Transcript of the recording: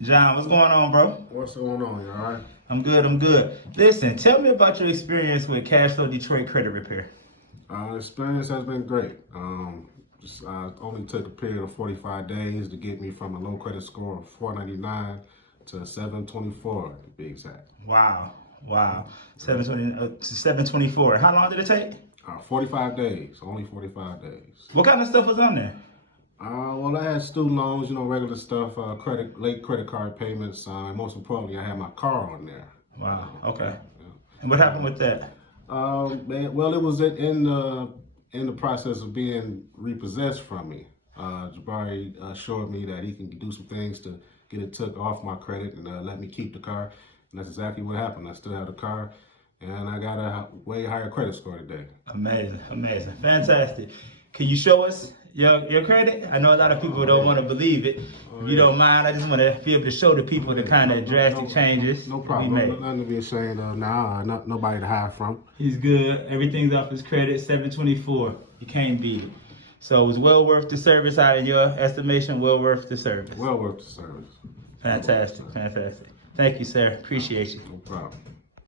John, what's going on, bro? What's going on? You all right? I'm good. Listen, tell me about your experience with Cashflow Detroit Credit Repair. Experience has been great. I only took a period of 45 days to get me from a low credit score of 499 to 724 to be exact. Wow. 720 to 724. How long did it take? 45 days, only 45 days. What kind of stuff was on there? Well, I had student loans, regular stuff, late credit card payments, and most importantly, I had my car on there. Wow. Okay. Yeah. And what happened with that? Well, it was in the process of being repossessed from me. Jabari assured me that he can do some things to get it took off my credit and let me keep the car. And that's exactly what happened. I still have the car, and I got a way higher credit score today. Amazing. Fantastic. Can you show us your credit? I know a lot of people don't want to believe it. If you don't mind, I just want to be able to show the people the kind of drastic changes No problem. we made. Nothing to be ashamed of now. Nobody to hide from. He's good. Everything's off his credit. 724. You can't beat it. So it was well worth the service out in your estimation. Well worth the service. Well worth the service. Fantastic. Thank you, sir. Appreciate you. No problem.